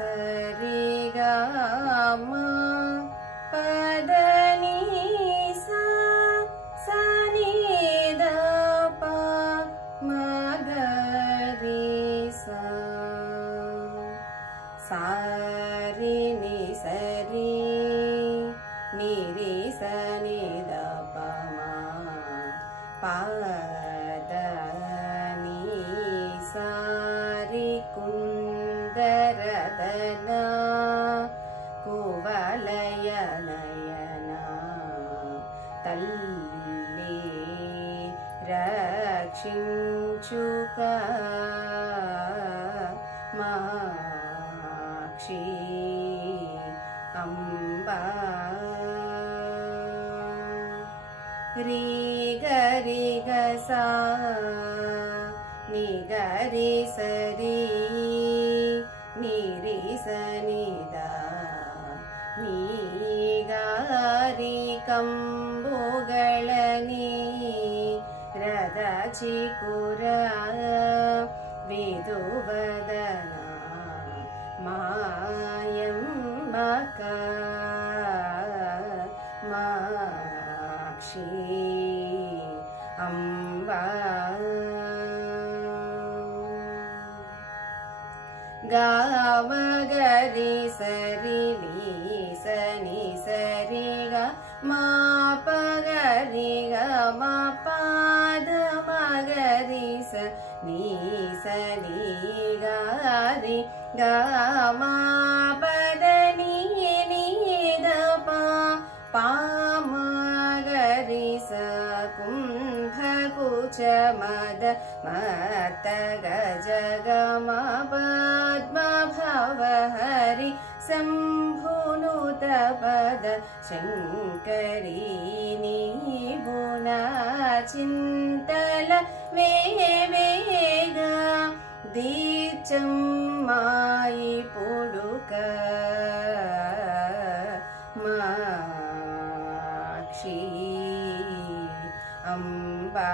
సరి గా మా పద ని సా సా ని ద ప మ గ రి సా సా రి ని సరి ని రి స ని ద ప మ ప ద ని సా రి కుందరదన కువలయ నయన తల్లి రక్షించుక మాక్షి అంబా రి గరి గ సా ని గరి సరి ని రి స ని ద ని గారి కంబుగళని రద చికుర విదువదన మాయంబక మాక్షి అంబా గామ గరి సరి ని స ని సరి గ మా ప గరి గ మా పాద మ గరి స ని స ని గరి గ మా పద ని ని ద ప పా మ గరి స కుంభ కుచ మద మత గజ గ మ పద్మ భవ హరి శంభునుత పద శంకరీ నీవున చింతల వేవేగ దీచమ్మాయి పుడుక మాక్షి అంబా